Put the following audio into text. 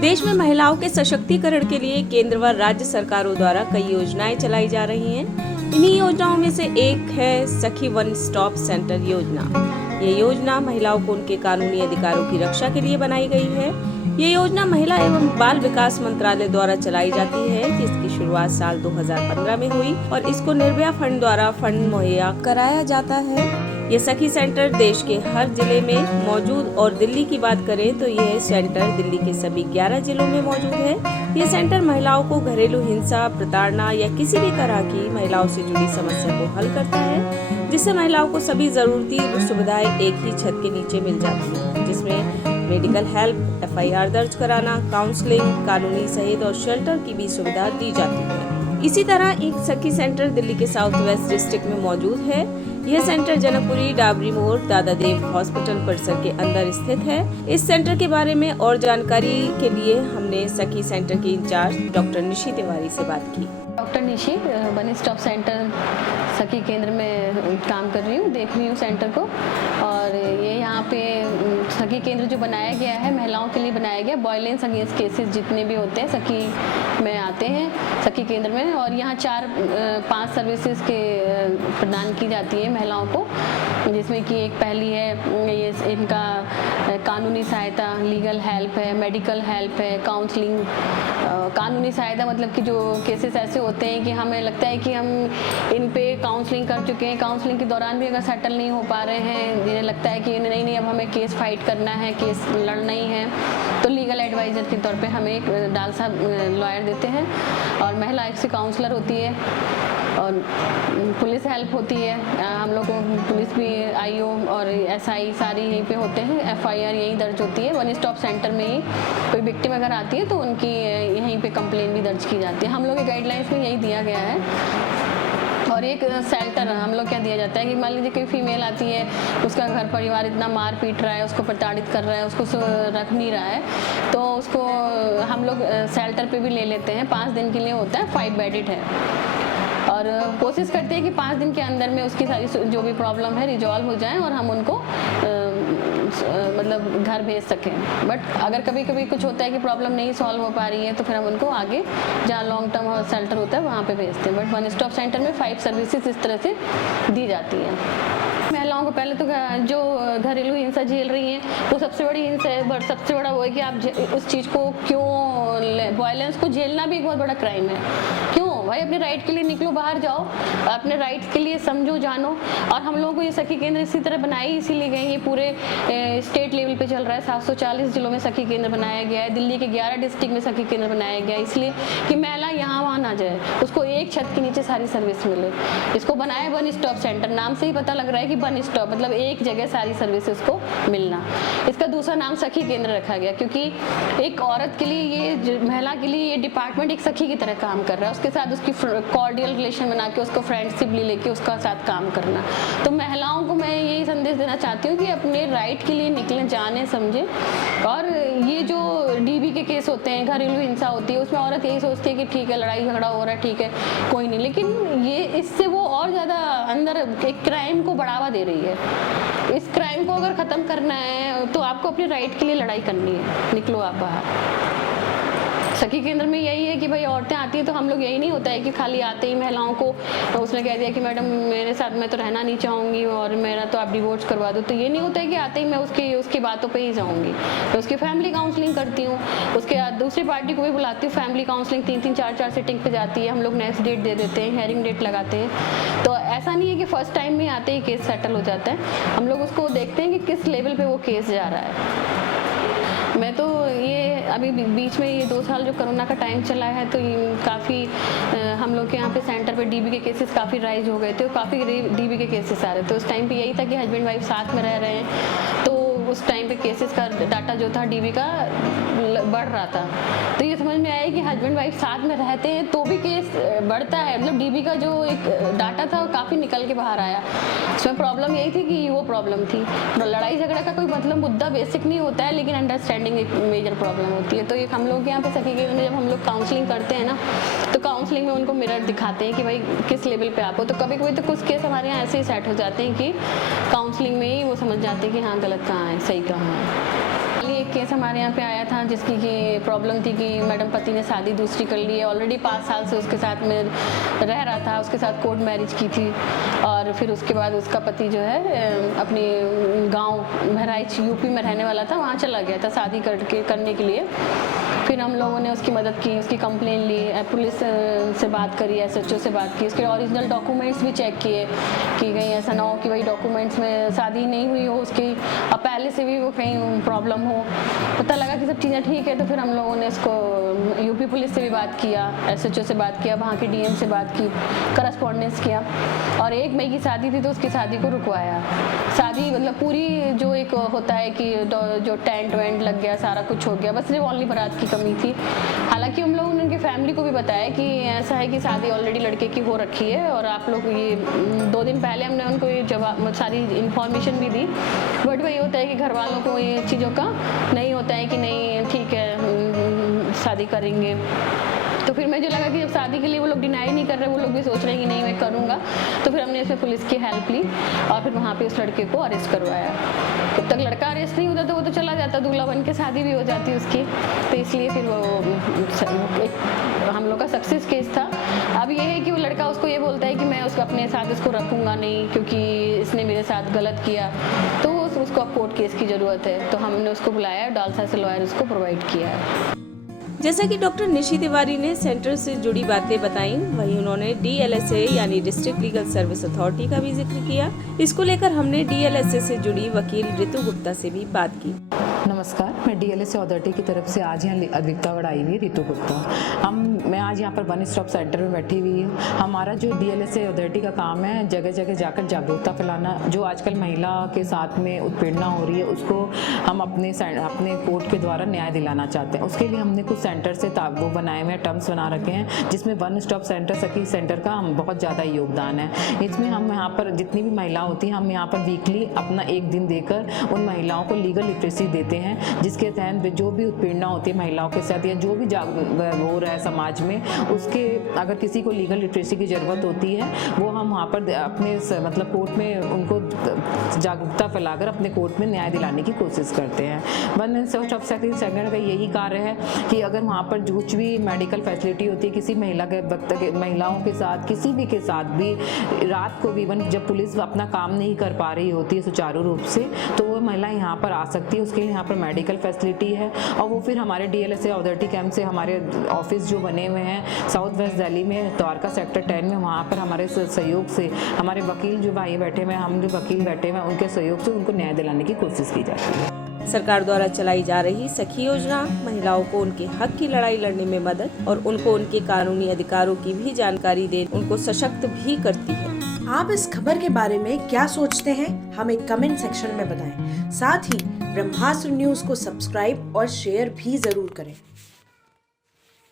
देश में महिलाओं के सशक्तिकरण के लिए केंद्र व राज्य सरकारों द्वारा कई योजनाएं चलाई जा रही हैं। इन्हीं योजनाओं में से एक है सखी वन स्टॉप सेंटर योजना। ये योजना महिलाओं को उनके कानूनी अधिकारों की रक्षा के लिए बनाई गई है। ये योजना महिला एवं बाल विकास मंत्रालय द्वारा चलाई जाती है, जिसकी शुरुआत साल 2015 में हुई और इसको निर्भया फंड द्वारा फंड मुहैया कराया जाता है। ये सखी सेंटर देश के हर जिले में मौजूद और दिल्ली की बात करें तो यह सेंटर दिल्ली के सभी 11 जिलों में मौजूद है। ये सेंटर महिलाओं को घरेलू हिंसा, प्रताड़ना या किसी भी तरह की महिलाओं से जुड़ी समस्या को हल करता है, जिससे महिलाओं को सभी जरूरती सुविधाएं एक ही छत के नीचे मिल जाती हैं, जिसमें मेडिकल हेल्प, FIR दर्ज कराना, काउंसलिंग, कानूनी सहायता और शेल्टर की भी सुविधा दी जाती है। इसी तरह एक सखी सेंटर दिल्ली के साउथ वेस्ट डिस्ट्रिक्ट में मौजूद है। यह सेंटर जनकपुरी डाबरी मोड़ दादादेव हॉस्पिटल परिसर के अंदर स्थित है। इस सेंटर के बारे में और जानकारी के लिए हमने सखी सेंटर की इंचार्ज डॉक्टर निशी तिवारी से बात की। Doctor Nishi, one stop centre सखी केंद्र में काम कर रही हूँ, देख रही हूँ सेंटर को। और ये यहाँ पे सखी केंद्र जो बनाया गया है महिलाओं के लिए बनाया गया। वायलेंस अगेंस्ट केसेस जितने भी होते हैं सखी में आते हैं, सखी केंद्र में। और यहाँ 4-5 सर्विसेज के प्रदान की जाती है महिलाओं को, जिसमें कि एक पहली है ये इनका कानूनी सहायता, लीगल हेल्प है, मेडिकल हेल्प है, काउंसलिंग। कानूनी सहायता मतलब कि जो केसेस ऐसे होते हैं कि हमें लगता है कि हम इन पे काउंसलिंग कर चुके हैं, काउंसलिंग के दौरान भी अगर सेटल नहीं हो पा रहे हैं, जिन्हें लगता है कि नहीं अब हमें केस फाइट करना है, केस लड़ना ही है, तो लीगल एडवाइजर के तौर पे हमें एक डाल साहब लॉयर देते हैं। और महिला एक्स काउंसलर होती है और पुलिस हेल्प होती है। हम लोग को पुलिस भी IO और SI सारी यहीं पे होते हैं। FIR यहीं दर्ज होती है। वन स्टॉप सेंटर में ही कोई विक्टिम अगर आती है तो उनकी यहीं पे कंप्लेन भी दर्ज की जाती है। हम लोग के गाइडलाइंस में यही दिया गया है। और एक शेल्टर हम लोग क्या दिया जाता है कि मान लीजिए कोई फीमेल आती है, उसका घर परिवार इतना मार पीट रहा है, उसको प्रताड़ित कर रहा है, उसको रख नहीं रहा है, तो उसको हम लोग शेल्टर पे भी ले लेते हैं। 5 दिन के लिए होता है, 5 बेडेड है। और कोशिश करते हैं कि 5 दिन के अंदर में उसकी सारी जो भी प्रॉब्लम है रिजॉल्व हो जाए और हम उनको मतलब घर भेज सकें। बट अगर कभी कभी कुछ होता है कि प्रॉब्लम नहीं सॉल्व हो पा रही है तो फिर हम उनको आगे जहाँ लॉन्ग टर्म शेल्टर होता है वहाँ पे भेजते हैं। बट वन स्टॉप सेंटर में 5 सर्विसेज इस तरह से दी जाती है। महिलाओं को पहले तो जो घरेलू हिंसा झेल रही हैं वो सबसे बड़ी हिंसा है, बट सबसे बड़ा वो है कि आप उस चीज़ को क्यों, वायलेंस को झेलना भी एक बहुत बड़ा क्राइम है। क्यों भाई, अपने राइट के लिए निकलो, बाहर जाओ, अपने राइट के लिए समझो, जानो। और हम लोगों को ये सखी केंद्र इसी तरह बनाई इसीलिए गए, ये पूरे स्टेट लेवल पे चल रहा है। 740 जिलों में सखी केंद्र बनाया गया है। दिल्ली के 11 डिस्ट्रिक्ट में सखी केंद्र बनाया गया है, इसलिए कि महिला यहाँ वहाँ ना जाए, उसको एक छत के नीचे सारी सर्विस मिले। इसको बनाया वन स्टॉप सेंटर, नाम से ही पता लग रहा है कि वन स्टॉप मतलब एक जगह सारी सर्विसेज को मिलना। इसका दूसरा नाम सखी केंद्र रखा गया क्योंकि एक औरत के लिए, ये महिला के लिए ये डिपार्टमेंट एक सखी की तरह काम कर रहा है। उसके साथ उसकी कॉर्डियल रिलेशन बना के, उसको फ्रेंडशिपली लेके उसका साथ काम करना। तो महिलाओं को मैं यही संदेश देना चाहती हूँ कि अपने राइट के लिए निकलें, जाने समझें। और ये जो DB के केस होते हैं, घरेलू हिंसा होती है, उसमें औरत यही सोचती है कि ठीक है लड़ाई झगड़ा हो रहा है, ठीक है कोई नहीं, लेकिन ये इससे वो और ज़्यादा अंदर एक क्राइम को बढ़ावा दे रही है। इस क्राइम को अगर ख़त्म करना है तो आपको अपने राइट के लिए लड़ाई करनी है, निकलो आप बाहर। सखी केंद्र में यही है कि भाई औरतें आती हैं तो हम लोग, यही नहीं होता है कि खाली आते ही महिलाओं को उसने कह दिया कि मैडम मेरे साथ मैं तो रहना नहीं चाहूँगी और मेरा तो आप डिवोर्स करवा दो, तो ये नहीं होता है कि आते ही मैं उसकी बातों पे ही जाऊँगी। तो उसकी फैमिली काउंसलिंग करती हूँ, उसके बाद दूसरी पार्टी को भी बुलाती हूँ, फैमिली काउंसलिंग 3-3, 4-4 सिटिंग पे जाती है। हम लोग नेक्स्ट डेट दे देते हैं, हेयरिंग डेट लगाते हैं। तो ऐसा नहीं है कि फर्स्ट टाइम में आते ही केस सेटल हो जाता है। हम लोग उसको देखते हैं कि किस लेवल पे वो केस जा रहा है। मैं तो ये अभी बीच में ये 2 साल जो कोरोना का टाइम चला है तो काफ़ी हम लोग के यहाँ पे सेंटर पे DB के केसेस काफ़ी राइज हो गए थे और काफ़ी DB के केसेस आ रहे थे। उस टाइम पे यही था कि हस्बैंड वाइफ साथ में रह रहे हैं तो उस टाइम पे केसेस का डाटा जो था डीबी का बढ़ रहा था। तो ये समझ में आया कि हस्बैंड वाइफ साथ में रहते हैं तो भी केस बढ़ता है, मतलब डीबी का जो एक डाटा था वो काफ़ी निकल के बाहर आया। इसमें प्रॉब्लम यही थी कि वो प्रॉब्लम थी। लड़ाई झगड़ा का कोई मतलब मुद्दा बेसिक नहीं होता है, लेकिन अंडरस्टैंडिंग एक मेजर प्रॉब्लम होती है। तो एक हम लोग यहाँ पे सखी के जब हम लोग काउंसलिंग करते हैं ना, तो काउंसलिंग में उनको मिरर दिखाते हैं कि भाई किस लेवल पे आप हो। तो कभी कभी तो कुछ केस हमारे यहाँ ऐसे ही सेट हो जाते हैं कि काउंसलिंग में ही वो समझ जाते हैं कि हाँ गलत कहाँ है, सही कहाँ है। एक केस हमारे यहाँ पे आया था जिसकी कि प्रॉब्लम थी कि मैडम पति ने शादी दूसरी कर ली है, ऑलरेडी 5 साल से उसके साथ में रह रहा था, उसके साथ कोर्ट मैरिज की थी, और फिर उसके बाद उसका पति जो है अपने गांव बहराइच यूपी में रहने वाला था, वहाँ चला गया था शादी करने के लिए। फिर हम लोगों ने उसकी मदद की, उसकी कंप्लेन ली, पुलिस से बात करी, SHO से बात की, उसके ओरिजिनल डॉक्यूमेंट्स भी चेक किए कि कहीं ऐसा ना हो कि भाई डॉक्यूमेंट्स में शादी नहीं हुई हो उसकी, और पहले से भी वो कहीं प्रॉब्लम हो। पता लगा कि सब चीज़ें ठीक है, तो फिर हम लोगों ने इसको यूपी पुलिस से भी बात किया, SHO से बात किया, वहाँ के DM से बात की, करस्पॉन्डेंस किया, और 1 मई की शादी थी तो उसकी शादी को रुकवाया। शादी मतलब पूरी जो एक होता है कि जो टेंट वेंट लग गया, सारा कुछ हो गया, बस सिर्फ ओनली बारात की कमी थी। हालांकि हम लोगों ने उनकी फैमिली को भी बताया कि ऐसा है कि शादी ऑलरेडी लड़के की हो रखी है, और आप लोग ये 2 दिन पहले हमने उनको ये जवाब सारी इन्फॉर्मेशन भी दी। बट वही होता है कि घर वालों को ये चीज़ों का नहीं होता है कि नहीं ठीक है शादी करेंगे। तो फिर मुझे लगा कि जब शादी के लिए वो लोग डिनाई नहीं कर रहे, वो लोग भी सोच रहे हैं कि नहीं मैं करूँगा, तो फिर हमने इसमें पुलिस की हेल्प ली और फिर वहाँ पे उस लड़के को अरेस्ट करवाया। जब तक लड़का अरेस्ट नहीं होता तो वो तो चला जाता, दूल्हा बन के शादी भी हो जाती उसकी। तो इसलिए फिर वो हम लोग का सक्सेस केस था। अब ये है कि वो लड़का उसको ये बोलता है कि मैं उसको अपने साथ इसको रखूँगा नहीं क्योंकि इसने मेरे साथ गलत किया, तो उसको अब कोर्ट केस की ज़रूरत है। तो हमने उसको बुलाया, डालसा से लॉयर उसको प्रोवाइड किया है। जैसा कि डॉक्टर निशी तिवारी ने सेंटर से जुड़ी बातें बताई, वहीं उन्होंने DLSA यानी डिस्ट्रिक्ट लीगल सर्विस अथॉरिटी का भी जिक्र किया। इसको लेकर हमने DLSA से जुड़ी वकील ऋतु गुप्ता से भी बात की। नमस्कार, मैं DLSA अथॉरिटी की तरफ से आज यहाँ अधिवक्ता आई हुई ऋतु गुप्ता। मैं आज यहाँ पर वन स्टॉप सेंटर में बैठी हुई हूँ। हमारा जो DLSA अथॉरिटी का काम है जगह जगह जाकर जागरूकता फैलाना। जो आजकल महिला के साथ में उत्पीड़ना हो रही है उसको हम अपने कोर्ट के द्वारा न्याय दिलाना चाहते हैं। उसके लिए हमने कुछ सेंटर से वो बनाए हुए टर्म्स बना रखे हैं, जिसमें वन स्टॉप सेंटर सखी सेंटर का हम बहुत ज़्यादा योगदान है। इसमें हम यहाँ पर जितनी भी महिला होती हैं, हम यहाँ पर वीकली अपना 1 दिन देकर उन महिलाओं को लीगल लिटरेसी देते हैं, जिसके तहत जो भी उत्पीड़ना होती है महिलाओं के साथ या जो भी हो रहा है समाज में, उसके अगर किसी को लीगल लिटरेसी की ज़रूरत होती है वो हम वहाँ पर अपने मतलब कोर्ट में उनको जागरूकता फैलाकर अपने कोर्ट में न्याय दिलाने की कोशिश करते हैं। वन स्टॉप सेंटर का यही कार्य है कि अगर वहाँ पर कुछ भी मेडिकल फैसिलिटी होती है किसी महिलाओं के साथ, किसी भी के साथ भी, रात को भी इवन जब पुलिस अपना काम नहीं कर पा रही होती है सुचारू रूप से, तो वो महिला यहाँ पर आ सकती है। उसके लिए यहाँ पर मेडिकल फैसिलिटी है, और वो फिर हमारे DLSA अथॉरिटी कैंप से हमारे ऑफिस जो बने हुए हैं साउथ वेस्ट दिल्ली में द्वारका सेक्टर 10 में, वहाँ पर हमारे सहयोग से हमारे वकील जो भाई बैठे हुए हैं, हम जो वकील बैठे हुए हैं, उनके सहयोग से उनको न्याय दिलाने की कोशिश की जाती है। सरकार द्वारा चलाई जा रही सखी योजना महिलाओं को उनके हक की लड़ाई लड़ने में मदद और उनको उनके कानूनी अधिकारों की भी जानकारी दे उनको सशक्त भी करती है। आप इस खबर के बारे में क्या सोचते हैं, हमें कमेंट सेक्शन में बताएं। साथ ही ब्रह्मास्त्र न्यूज को सब्सक्राइब और शेयर भी जरूर करें।